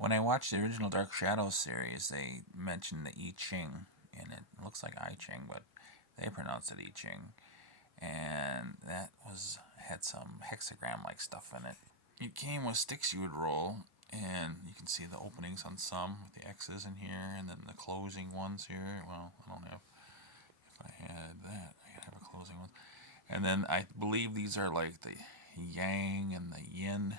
When I watched the original Dark Shadows series, they mentioned the I Ching, and it looks like I Ching, but they pronounce it I Ching, and that had some hexagram-like stuff in it. It came with sticks you would roll, and you can see the openings on some with the X's in here, and then the closing ones here. Well, I don't have. If I had that, I could have a closing one. And then I believe these are like the yang and the yin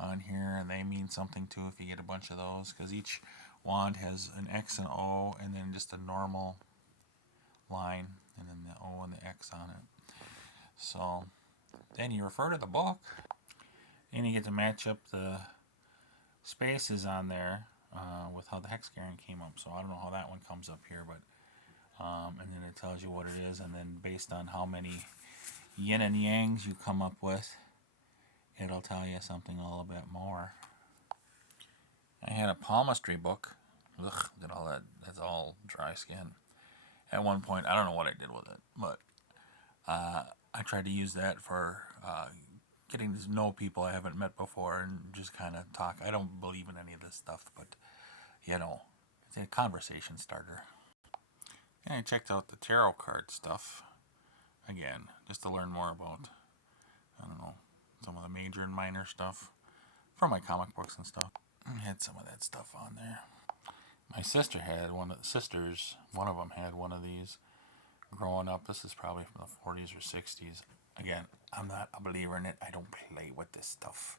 on here, and they mean something too if you get a bunch of those, because each wand has an X and O, and then just a normal line, and then the O and the X on it. So then you refer to the book, and you get to match up the spaces on there with how the hexagram came up. So I don't know how that one comes up here, but and then it tells you what it is, and then based on how many yin and yangs you come up with, it'll tell you something a little bit more. I had a palmistry book. Ugh, look at all that. That's all dry skin. At one point, I don't know what I did with it, but I tried to use that for getting to know people I haven't met before and just kind of talk. I don't believe in any of this stuff, but it's a conversation starter. And I checked out the tarot card stuff again, just to learn more about, I don't know, some of the major and minor stuff from my comic books and stuff. I had some of that stuff on there. My sister had one of them had one of these growing up. This is probably from the 40s or 60s. Again, I'm not a believer in it. I don't play with this stuff.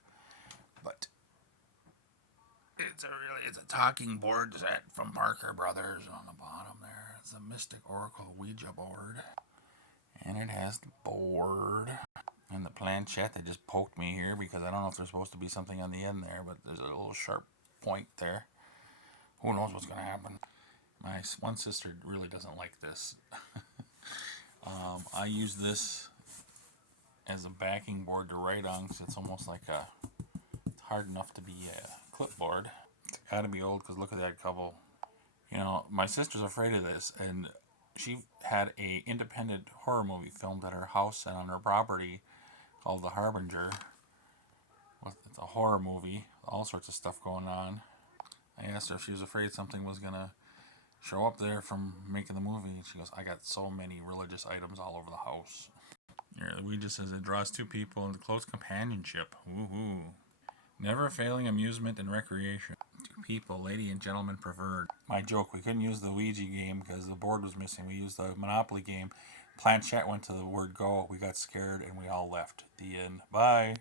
But it's a talking board set from Parker Brothers on the bottom there. It's a Mystic Oracle Ouija board. And it has the board and the planchette. They just poked me here because I don't know if there's supposed to be something on the end there, but there's a little sharp point there. Who knows what's going to happen? My one sister really doesn't like this. I use this as a backing board to write on because it's almost like it's hard enough to be a clipboard. It's got to be old because look at that couple. My sister's afraid of this, and she had a independent horror movie filmed at her house and on her property called The Harbinger. It's a horror movie, all sorts of stuff going on. I asked her if she was afraid something was going to show up there from making the movie. And she goes, I got so many religious items all over the house. Here, the Ouija says it draws two people into close companionship. Woohoo. Never failing amusement and recreation. Two people, lady and gentleman preferred. My joke, we couldn't use the Ouija game because the board was missing. We used the Monopoly game. Planchette went to the word go. We got scared and we all left. The end. Bye.